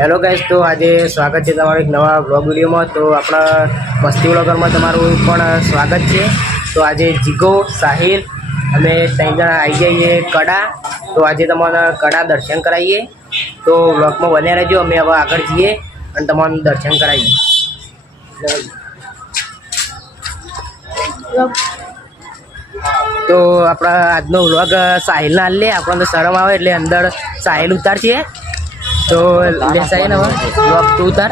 Hello guys, તો આજે સ્વાગત છે તમારું એક નવા વ્લોગ વિડીયોમાં। તો આપણા મસ્તી વ્લોગરમાં તમારું પણ સ્વાગત છે। તો આજે જીગો, સાહિલ અમે 3 જણા આવી જઈએ કડા। તો આજે તમને કડા દર્શન કરાવીએ। તો વ્લોગમાં બન્યા રહેજો। અમે હવે આગળ જઈએ અને તમને દર્શન કરાવીએ। તો આપણા આજનો વ્લોગ સાહિલના હાલ લે, આપણને તો શરમ આવે એટલે અંદર સાહિલ ઉતારશે। તો ले साहिल હવે વ્લોગ તું ઉતાર।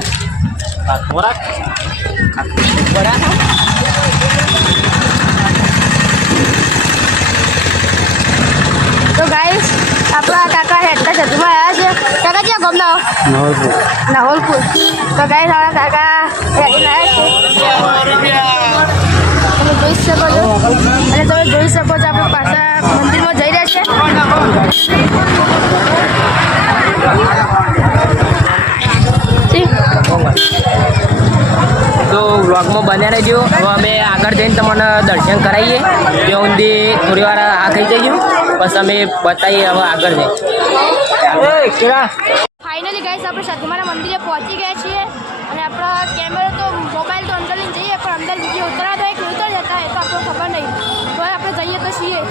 तो गाइस अपना काका हेडका जतमा आया છે। કાકા ક્યાં ગામના નાહોલપુર। તો ગાइस આપણા કાકા હેડીને આવ્યા છે। તમે જોઈ શકો છો આપણે પાછા મંદિરમાં જઈ રહ્યા છે। તો વ્લોગમાં બન્યા રહેજો। હવે અમે આગળ જઈને તમને દર્શન કરાવીએ। ત્યાં સુધી થોડી વાર આ થઈ જઈશું, પછી અમે બતાવીએ હવે આગળ જઈએ। ફાઇનલી ગાइस આપણે સતીમાના મંદિરે પહોંચી ગયા છીએ અને આપણા કેમેરો તો મોબાઈલ તો અંદર લઈને જઈએ, પણ અંદર વિડીયો ઉતરવા દો કે ઉતર જતા એ તો આપણને ખબર નહીં। તો આપણે જઈએ તો છીએ।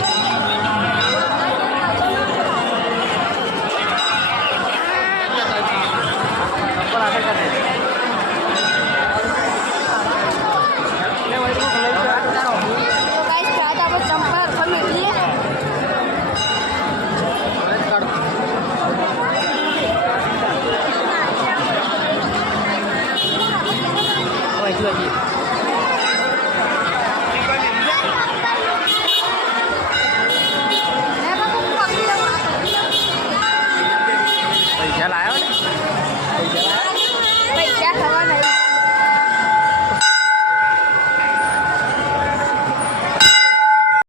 પૈસા લાવ્યો ને?